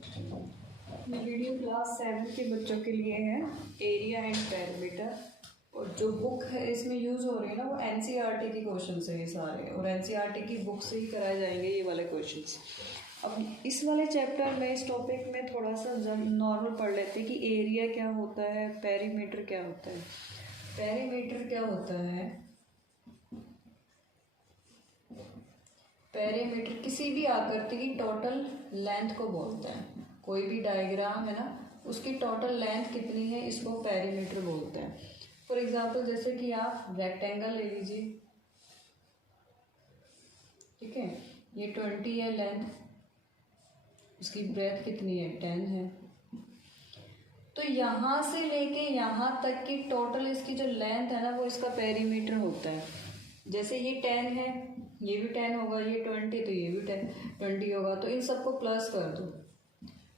ये video class 7 के बच्चों के लिए है, एरिया एंड पैरामीटर। और जो बुक है इसमें यूज़ हो रही है ना वो एनसीईआरटी की क्वेश्चन है ये सारे, और एनसीईआरटी की बुक से ही कराए जाएंगे ये वाले क्वेश्चंस। अब इस वाले चैप्टर में, इस टॉपिक में थोड़ा सा नॉर्मल पढ़ लेते हैं कि एरिया क्या होता है, पेरीमीटर क्या होता है। पेरीमीटर क्या होता है? पेरीमीटर किसी भी आकृति की टोटल लेंथ को बोलते हैं। कोई भी डायग्राम है ना, उसकी टोटल लेंथ कितनी है, इसको पेरीमीटर बोलते हैं। फॉर एग्जांपल जैसे कि आप रेक्टेंगल ले लीजिए, ठीक है, ये 20 है लेंथ, उसकी ब्रेथ कितनी है, 10 है। तो यहाँ से लेके यहाँ तक की टोटल इसकी जो लेंथ है ना वो इसका पेरीमीटर होता है। जैसे ये 10 है, ये भी 10 होगा, ये 20 तो ये भी 20 होगा, तो इन सबको प्लस कर दो,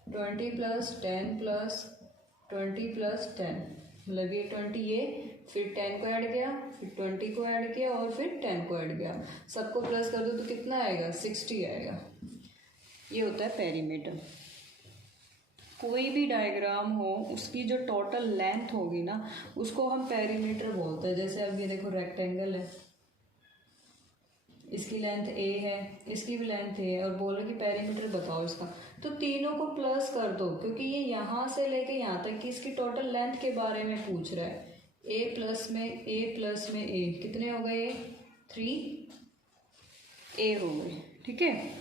20 प्लस 10 प्लस 20 प्लस 10, मतलब ये 20, ये फिर 10 को ऐड किया, फिर 20 को ऐड किया और फिर 10 को ऐड किया, सबको प्लस कर दो तो कितना आएगा, 60 आएगा। ये होता है पेरीमीटर। कोई भी डायग्राम हो उसकी जो टोटल लेंथ होगी ना उसको हम पेरीमीटर बोलते हैं। जैसे अब ये देखो रेक्टेंगल है, इसकी लेंथ ए है, इसकी भी लेंथ ए है, और बोल रहे कि पेरीमीटर बताओ इसका, तो तीनों को प्लस कर दो क्योंकि ये यहाँ से लेके यहाँ तक की इसकी टोटल लेंथ के बारे में पूछ रहा है। ए प्लस में ए कितने हो गए, 3 हो गए, ठीक है।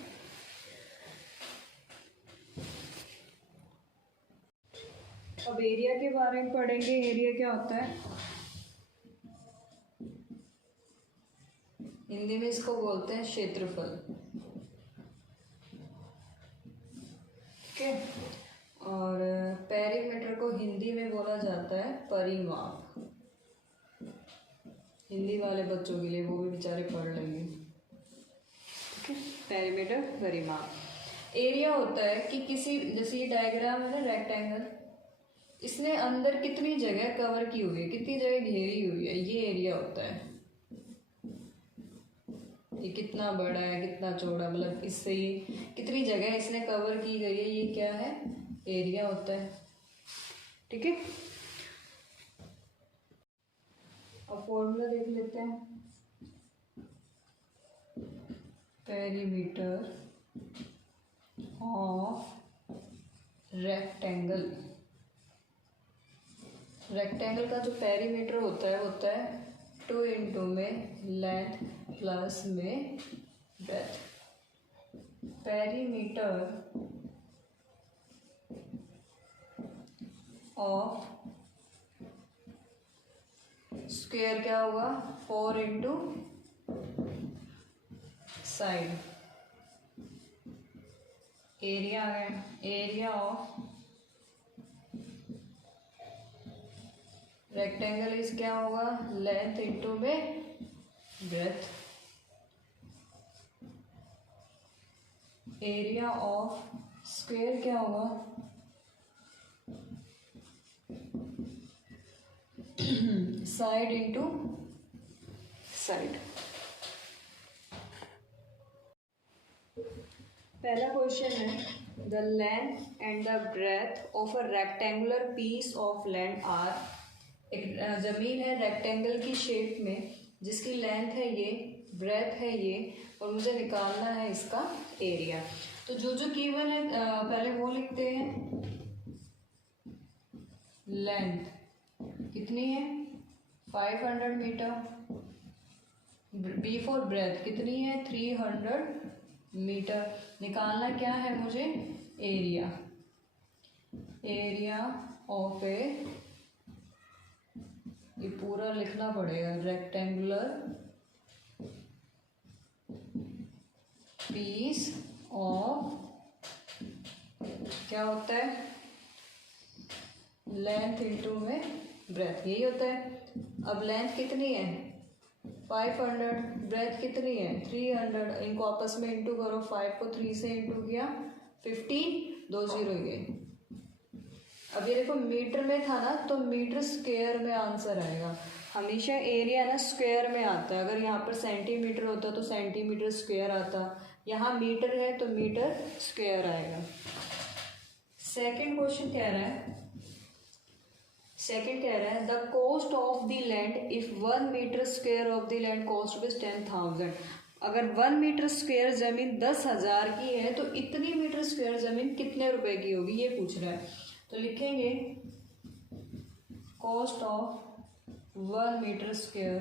अब एरिया के बारे में पढ़ेंगे। एरिया क्या होता है? हिंदी में इसको बोलते हैं क्षेत्रफल, ठीक है। और पेरीमीटर को हिंदी में बोला जाता है परिमाप। हिंदी वाले बच्चों के लिए, वो भी बेचारे पढ़ लेंगे, ठीक है। पेरीमीटर, परिमाप। एरिया होता है कि किसी, जैसे ये डायग्राम है ना रेक्टेंगल, इसने अंदर कितनी जगह कवर की हुई है, कितनी जगह घेरी हुई है, ये एरिया होता है। ये कितना बड़ा है, कितना चौड़ा, मतलब इससे ये कितनी जगह इसने कवर की गई है, ये क्या है, एरिया होता है, ठीक है। अब फॉर्मूला देख लेते हैं। पेरीमीटर ऑफ रेक्टेंगल, रेक्टेंगल का जो पेरीमीटर होता है 2 इंटू में लेंथ प्लस में ब्रेथ। पेरीमीटर ऑफ स्क्वायर क्या होगा, 4 इंटू साइड। एरिया है, एरिया ऑफ रेक्टेंगल इस क्या होगा, लेंथ इंटू में ब्रेथ। एरिया ऑफ स्क्वायर क्या होगा, साइड इंटू साइड। पहला क्वेश्चन है, the length and the breadth of a rectangular piece of land are. एक ज़मीन है रेक्टेंगल की शेप में, जिसकी लेंथ है ये, ब्रेथ है ये, और मुझे निकालना है इसका एरिया। तो जो जो गिवन है पहले वो लिखते हैं। लेंथ कितनी है, 500 मीटर। बी फॉर ब्रेथ कितनी है, 300 मीटर। निकालना क्या है मुझे, एरिया। एरिया ऑफ ए, ये पूरा लिखना पड़ेगा, रेक्टेंगुलर पीस ऑफ, क्या होता है, लेंथ इंटू में ब्रेथ, यही होता है। अब लेंथ कितनी है, 500, ब्रेथ कितनी है, 300। इनको आपस में इंटू करो, 5 को 3 से इंटू किया, 15, 2 0 गए। अब ये देखो मीटर में था ना, तो मीटर स्क्वायर में आंसर आएगा। हमेशा एरिया ना स्क्वायर में आता है। अगर यहाँ पर सेंटीमीटर होता तो सेंटीमीटर स्क्वायर आता, यहाँ मीटर है तो मीटर स्क्वायर आएगा। सेकंड क्वेश्चन कह रहा है, the cost of the land if 1 metre square of the land cost rupees 10,000। अगर 1 मीटर स्क्वायर जमीन 10,000 की है तो इतनी मीटर स्क्वायर जमीन कितने रुपए की होगी, ये पूछ रहा है। तो लिखेंगे कॉस्ट ऑफ 1 मीटर स्क्वायर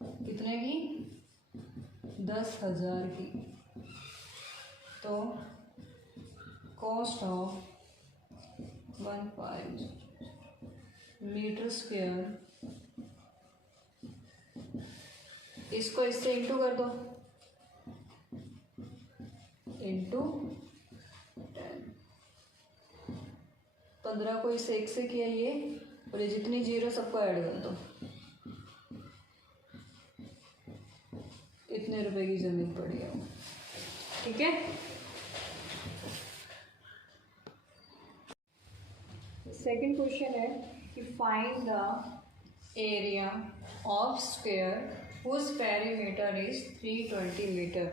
कितने की, 10,000 की। तो कॉस्ट ऑफ 1 मीटर स्क्वायर, इसको इससे इंटू कर दो, इंटू 10। 15 को इससे 1 से किया ये, और ये जितनी जीरो सबको ऐड कर दो, इतने रुपए की जमीन पड़ी है। ठीक है, सेकंड क्वेश्चन है कि find the area of square whose perimeter is 320 metre.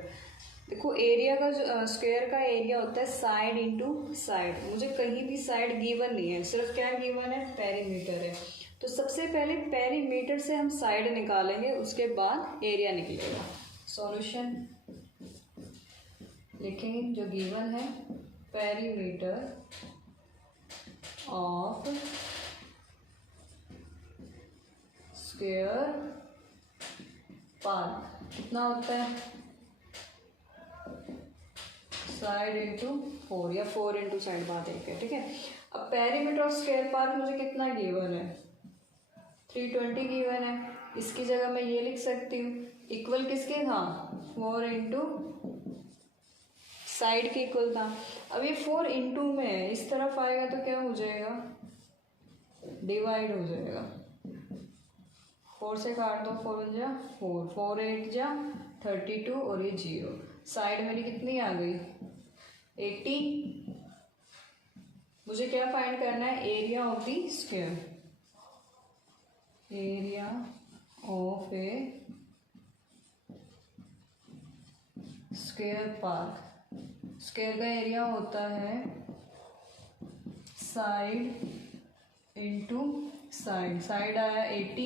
देखो एरिया का जो स्क्वायर का एरिया होता है साइड इंटू साइड। मुझे कहीं भी साइड गिवन नहीं है, सिर्फ क्या गिवन है, पेरीमीटर है। तो सबसे पहले पेरीमीटर से हम साइड निकालेंगे, उसके बाद एरिया निकलेगा। सॉल्यूशन लिखेंगे जो गिवन है, पेरीमीटर ऑफ स्क्वायर पार्ट कितना होता है, साइड इंटू 4 या 4 इंटू साइड, बात एक है। ठीक है, अब पेरीमीटर ऑफ स्क्वायर पार्ट मुझे कितना गिवन है, 320 गिवन है। इसकी जगह मैं ये लिख सकती हूँ, इक्वल किसके था, 4 इंटू साइड के इक्वल था। अब ये 4 इंटू में है, इस तरफ आएगा तो क्या हो जाएगा, डिवाइड हो जाएगा। 4 से काट दो, 4 1 जा 4, 4 8 जा 32 और ये 0। साइड मेरी कितनी आ गई, 80। मुझे क्या फाइंड करना है, area of the square, area of a square part. Square का एरिया होता है साइड इंटू साइड। साइड आया 80,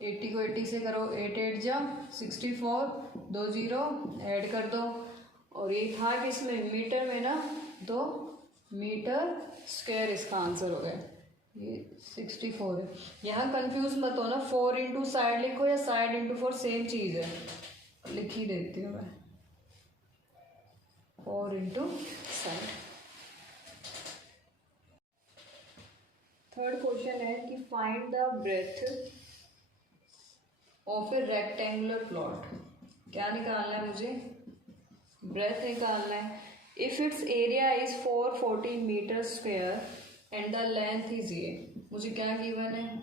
80 को 80 से करो, 8 8 जा 64, 2 0 ऐड कर दो, और ये था कि इसमें मीटर में ना, तो मीटर स्क्वायर इसका आंसर हो गया। ये 64 है। यहाँ कंफ्यूज मत हो ना, 4 इंटू साइड लिखो या साइड इंटू 4 सेम चीज़ है, लिख ही देती हूँ मैं, 4 इंटू साइड। थर्ड क्वेश्चन है कि find the breadth of a rectangular plot. क्या निकालना है मुझे, ब्रेथ निकालना है। If its area is 440 metre square and the length is ये, मुझे क्या गिवन है,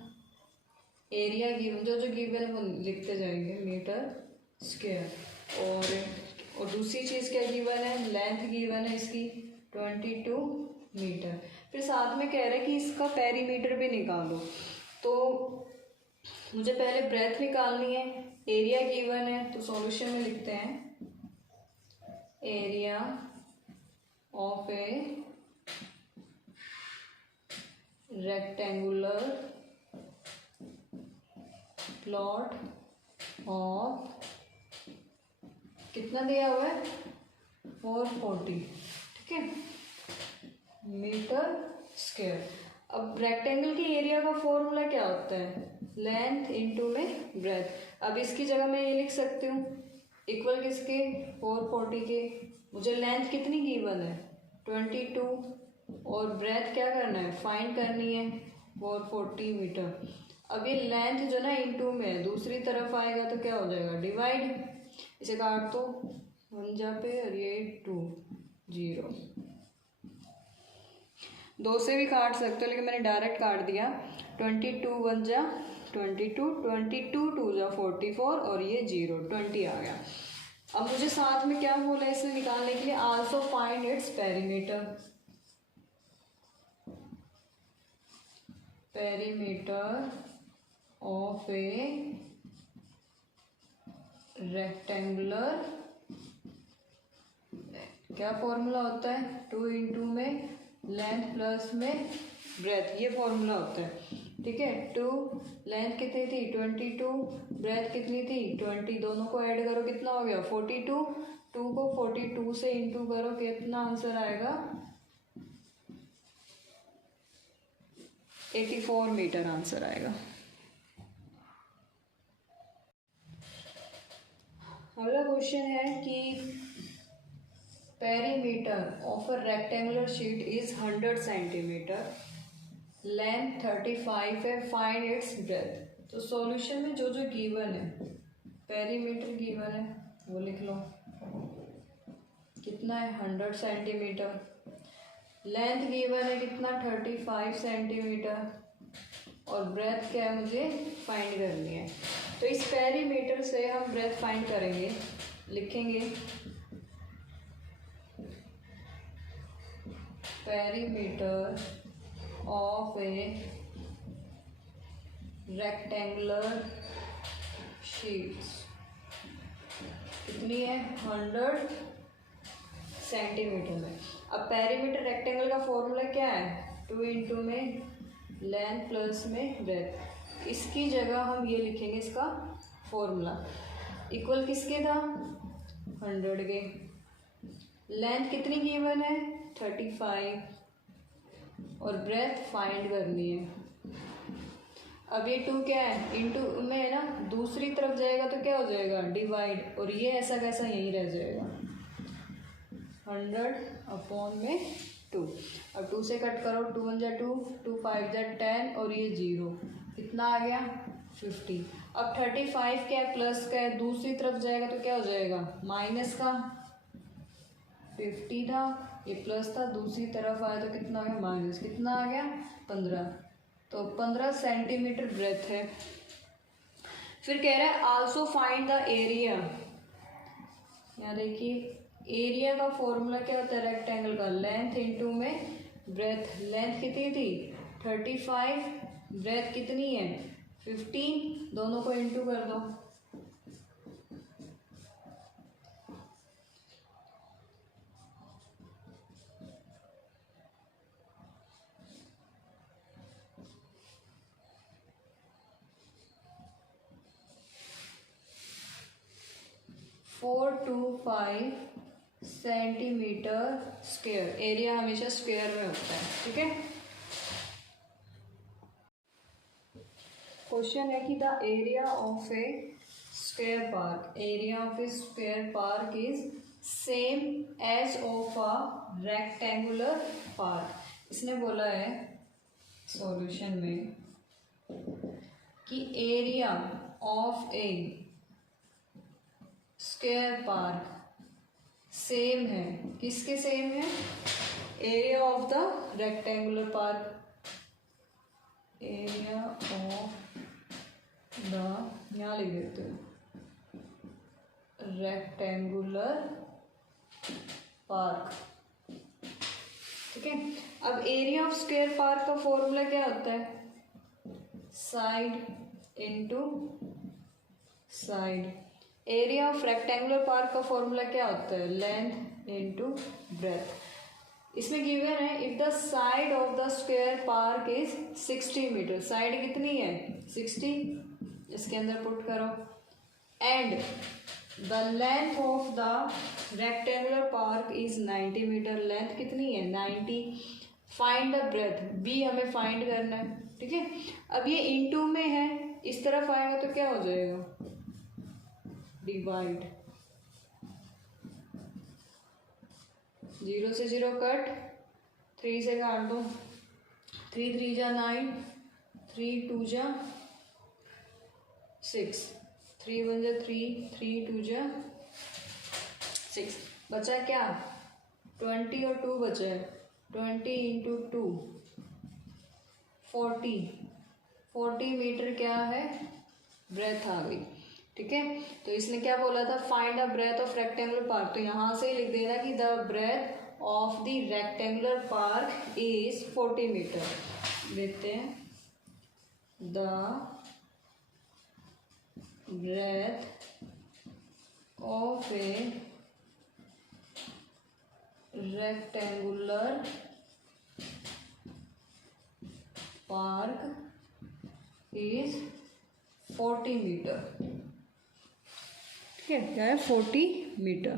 एरिया गिवन, जो गिवन है वो लिखते जाएंगे, मीटर स्क्वायर। और दूसरी चीज़ क्या गिवन है, लेंथ गिवन है इसकी 22 मीटर। फिर साथ में कह रहे हैं कि इसका पेरीमीटर भी निकाल दो। तो मुझे पहले ब्रेथ निकालनी है, एरिया गिवन है, तो सॉल्यूशन में लिखते हैं area of a rectangular plot of, कितना दिया हुआ है, 440, ठीक है, मीटर स्क्वायर। अब रेक्टेंगल के एरिया का फॉर्मूला क्या होता है, लेंथ इंटू में ब्रेथ। अब इसकी जगह मैं ये लिख सकती हूँ, इक्वल किसके, 440 के। मुझे लेंथ कितनी गिवन है, 22, और ब्रेथ क्या करना है, फाइंड करनी है, 440 मीटर। अब ये लेंथ जो ना इंटू में है, दूसरी तरफ आएगा तो क्या हो जाएगा, डिवाइड। इसे काट दो, 1 जा पे, और ये 2 0, 2 से भी काट सकते हो, लेकिन मैंने डायरेक्ट काट दिया। 22 1 जा 22, 22 2 जा 44, और ये 0 20 आ गया। अब मुझे साथ में क्या बोला है इसे निकालने के लिए, also find its perimeter. Perimeter of a rectangular क्या फॉर्मूला होता है, 2 इंटू में लेंथ प्लस में ब्रेथ, ये फॉर्मूला होता है। ठीक है, 2 लेंथ कितनी थी 22, ब्रेथ कितनी थी 20, दोनों को ऐड करो कितना हो गया 42, 2 को 42 से इंटू करो कितना आंसर आएगा 84 मीटर आंसर आएगा। अगला क्वेश्चन है कि perimeter of a rectangular sheet is 100 centimetre, length 35 है, फाइंड इट्स ब्रेथ। तो सॉल्यूशन में जो जो गिवन है, पेरीमीटर गिवन है वो लिख लो, कितना है 100 सेंटीमीटर, लेंथ गिवन है कितना 35 सेंटीमीटर, और ब्रेथ क्या है मुझे फाइंड करनी है। तो इस पेरीमीटर से हम ब्रेथ फाइंड करेंगे, लिखेंगे perimeter of a rectangular sheets कितनी है 100 सेंटीमीटर में। अब पेरीमीटर रेक्टेंगल का फॉर्मूला क्या है, 2 इंटू में लेंथ प्लस में ब्रेथ, इसकी जगह हम ये लिखेंगे इसका फॉर्मूला, इक्वल किसके था 100 के, लेंथ कितनी गिवन है 35, और ब्रेथ फाइंड करनी है। अब ये 2 क्या है इंटू में है ना, दूसरी तरफ जाएगा तो क्या हो जाएगा डिवाइड, और ये ऐसा कैसा यहीं रह जाएगा 100 अपॉन में 2। अब 2 से कट करो, 2 1 जा 2, 2 5 जा 10, और ये 0, कितना आ गया 50। अब 35 क्या है प्लस का है, दूसरी तरफ जाएगा तो क्या हो जाएगा माइनस का, 50 था ये प्लस था, दूसरी तरफ आया तो कितना आ गया माइनस, कितना आ गया 15। तो 15 सेंटीमीटर ब्रेथ है। फिर कह रहा है आल्सो फाइंड द एरिया, यहाँ देखिए एरिया का फॉर्मूला क्या होता है रेक्टेंगल का, लेंथ इंटू में ब्रेथ, लेंथ कितनी थी 35, ब्रेथ कितनी है 15, दोनों को इंटू कर दो, four to 5 centimetre square, area हमेशा स्क्वायर में होता है। ठीक है, क्वेश्चन है कि the area of a square park, area of a square park is same as of a rectangular park. इसने बोला है सॉल्यूशन में कि area of a square park same है, किसके सेम है, area of the rectangular park, area of the, यहाँ लिख देते हैं रेक्टेंगुलर पार्क। ठीक है, अब एरिया ऑफ स्क्वायर पार्क का फॉर्मूला क्या होता है, side into side. Area of rectangular park का फॉर्मूला क्या होता है, लेंथ इनटू ब्रेथ। इसमें गिवन है if the side of the square park is 60 metre, side कितनी है 60, इसके अंदर पुट करो, and the length of the rectangular park is 90 metre, length कितनी है 90, फाइंड द ब्रेथ, बी हमें फाइंड करना है। ठीक है, अब ये इनटू में है, इस तरफ आएगा तो क्या हो जाएगा डिवाइड, 0 से 0 कट, 3 से काट दो, 3 3 जा 9, 3 2 जा 6, 3 1 जा 3, 3 2 जा 6, बचा क्या 20 और 2 बचा है, 20 इंटू 2 40 मीटर क्या है ब्रेथ आ गई। ठीक है, तो इसने क्या बोला था find the breadth of rectangular park, तो यहाँ से लिख देना कि the breadth of the rectangular park is 40 metre, देखते हैं the breadth of a rectangular park is 40 metre. ठीक है, क्या है 40 मीटर।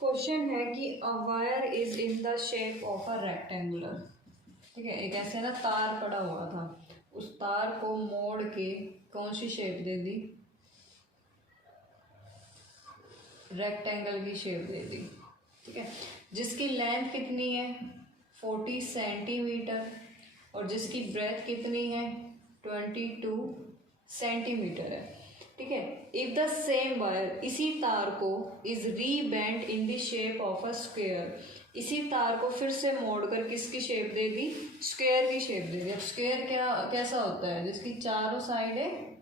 क्वेश्चन है कि a wire is in the shape of a rectangular. ठीक है, एक ऐसे ना तार पड़ा हुआ था, उस तार को मोड़ के कौन सी शेप दे दी, रेक्टेंगल की शेप दे दी। ठीक है, जिसकी लेंथ कितनी है 40 सेंटीमीटर और जिसकी ब्रेथ कितनी है 22 सेंटीमीटर है। ठीक है, इफ द सेम वायर, इसी तार को is rebent in the shape of a square, इसी तार को फिर से मोड़कर किसकी शेप दे दी, स्क्वायर की शेप दे दी। अब स्क्वायर क्या कैसा होता है, जिसकी चारों साइडें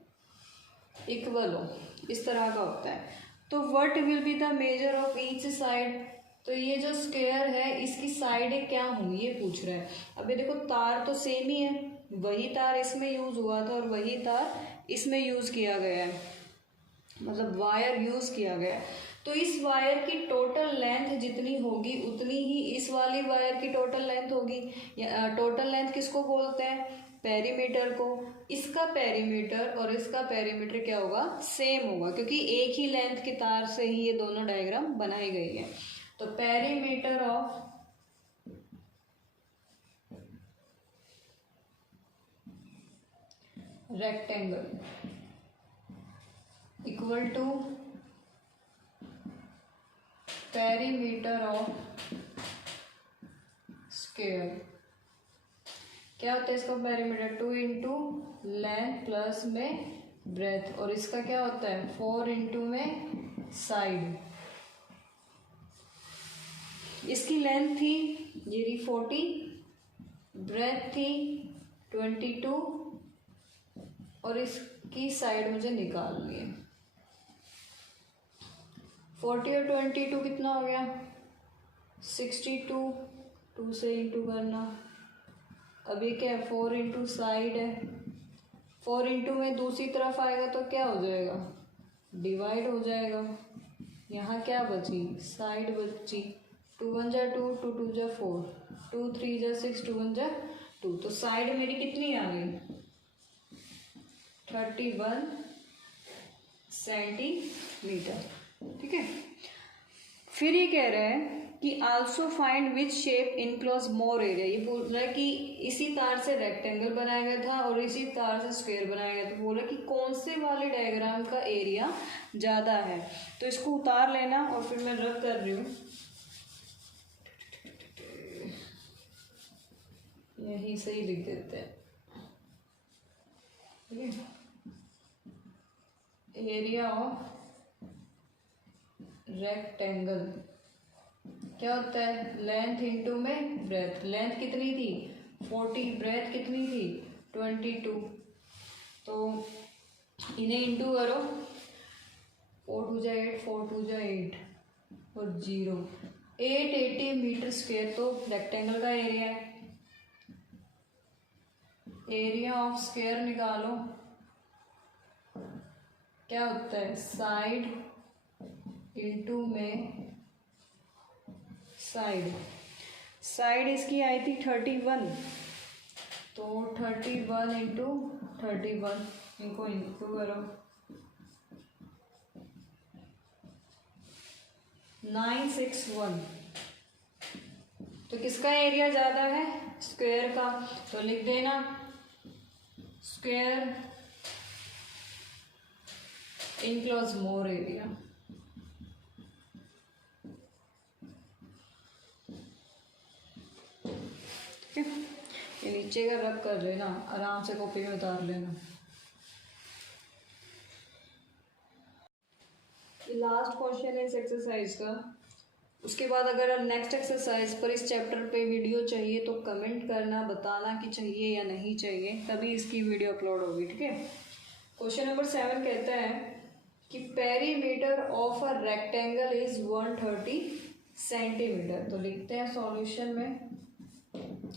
इक्वल हो, इस तरह का होता है। तो what will be the measure of each side, तो ये जो स्क्वायर है इसकी साइडें क्या होंगी ये पूछ रहा है। अब ये देखो तार तो सेम ही है, वही तार इसमें यूज हुआ था और वही तार इसमें यूज किया गया है, मतलब वायर यूज किया गया है। तो इस वायर की टोटल लेंथ जितनी होगी उतनी ही इस वाली वायर की टोटल लेंथ होगी। टोटल लेंथ किसको बोलते हैं, पेरीमीटर को। इसका पेरीमीटर और इसका पेरीमीटर क्या होगा, सेम होगा, क्योंकि एक ही लेंथ के तार से ही ये दोनों डायग्राम बनाई गई है। तो perimeter of rectangle equal to perimeter of square. क्या होता है इसका पेरीमीटर, 2 इंटू लेंथ प्लस में ब्रेथ, और इसका क्या होता है 4 इंटू में साइड। इसकी लेंथ थी ये रही 40, ब्रेथ थी 22 और इसकी साइड मुझे निकालनी है। 40 और 22 कितना हो गया 62, 2 से इंटू करना। अब ये क्या है 4 इंटू साइड है, 4 इंटू में दूसरी तरफ आएगा तो क्या हो जाएगा, डिवाइड हो जाएगा। यहाँ क्या बची, साइड बची, 2 1 जा 2, 2 2 जा 4, 2 3 जा 6, 2 1 जा 2। तो साइड मेरी कितनी आ गई 31 सेंटीमीटर। ठीक है, फिर ये कह रहा है कि also find which shape enclose more area. ये बोल रहा है कि इसी तार से रेक्टेंगल बनाया गया था और इसी तार से स्क्वायर बनाया गया था, तो बोल रहा है कि कौन से वाले डायग्राम का एरिया ज़्यादा है। तो इसको उतार लेना और फिर मैं रब कर रही हूँ, यही सही लिख देते हैं। ठीक है, एरिया ऑफ रेक्टेंगल क्या होता है, लेंथ इंटू में ब्रेथ। लेंथ कितनी थी 40, ब्रेथ कितनी थी 22, तो इन्हें इंटू करो, 4 2 जा 8, 4 2 जा 8 और 0, 880 मीटर स्क्वायर तो रेक्टेंगल का एरिया है। एरिया ऑफ स्क्वायर निकालो, क्या होता है साइड इंटू में साइड। साइड इसकी आई थी 31, तो 31 इंटू 31, इनको इंटू करो, 961। तो किसका एरिया ज़्यादा है, स्क्वायर का। तो लिख देना स्क्वायर इनक्लोज मोर एरिया। ये नीचे का रब कर लेना, आराम से कॉपी में उतार लेना। ये लास्ट क्वेश्चन है इस एक्सरसाइज का। उसके बाद अगर नेक्स्ट एक्सरसाइज पर इस चैप्टर पे वीडियो चाहिए तो कमेंट करना, बताना कि चाहिए या नहीं चाहिए, तभी इसकी वीडियो अपलोड होगी। ठीक है, क्वेश्चन नंबर 7 कहता है कि perimeter of a rectangle is 130 centimetre. तो लिखते हैं सॉल्यूशन में,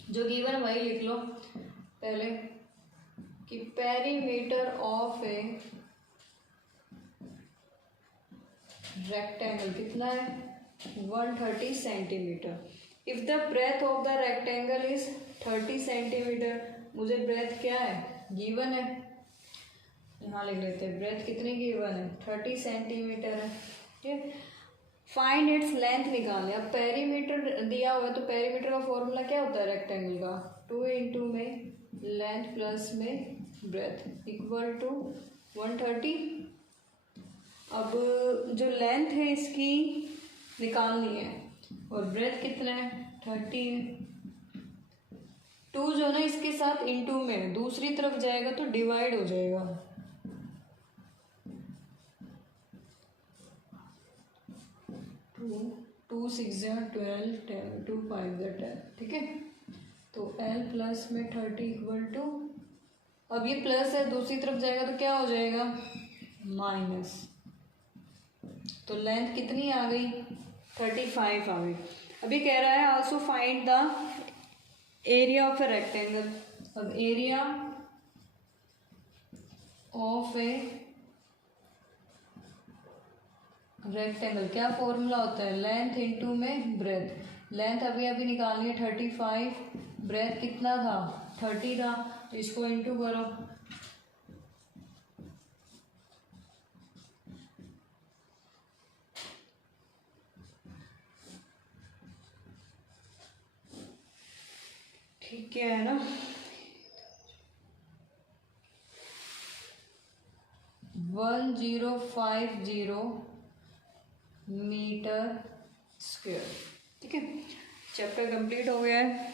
जो गिवन वही लिख लो पहले कि पेरीमीटर ऑफ ए रेक्टेंगल कितना है 130 centimetre. If the breadth of the rectangle is 30 centimetre, मुझे ब्रेथ क्या है गिवन है, यहाँ लिख लेते हैं ब्रेथ कितनी गिवन है 30 सेंटीमीटर है। ठीक है, फाइंड इट्स लेंथ निकालने। अब पेरीमीटर दिया हुआ है तो पेरीमीटर का फॉर्मूला क्या होता है रेक्टेंगल का, 2 इंटू में लेंथ प्लस में ब्रेथ इक्वल टू 130। अब जो लेंथ है इसकी निकालनी है और ब्रेथ कितना है 30 है। 2 जो ना इसके साथ इंटू में दूसरी तरफ जाएगा तो डिवाइड हो जाएगा, 2 6 12 10 2 5 10। ठीक है, तो L प्लस में 30 इक्वल टू, अब ये प्लस है दूसरी तरफ जाएगा तो क्या हो जाएगा माइनस, तो लेंथ कितनी आ गई 35 आ गई। अभी कह रहा है also find the area of a rectangle. अब एरिया ऑफ ए रेक्टेंगल क्या फॉर्मूला होता है, लेंथ इंटू में ब्रेथ। लेंथ अभी अभी निकालनी है 35, ब्रेथ कितना था 30 था, तो इसको इंटू करो, ठीक है ना। 1050 मीटर स्क्वायर। ठीक है, चैप्टर कंप्लीट हो गया है।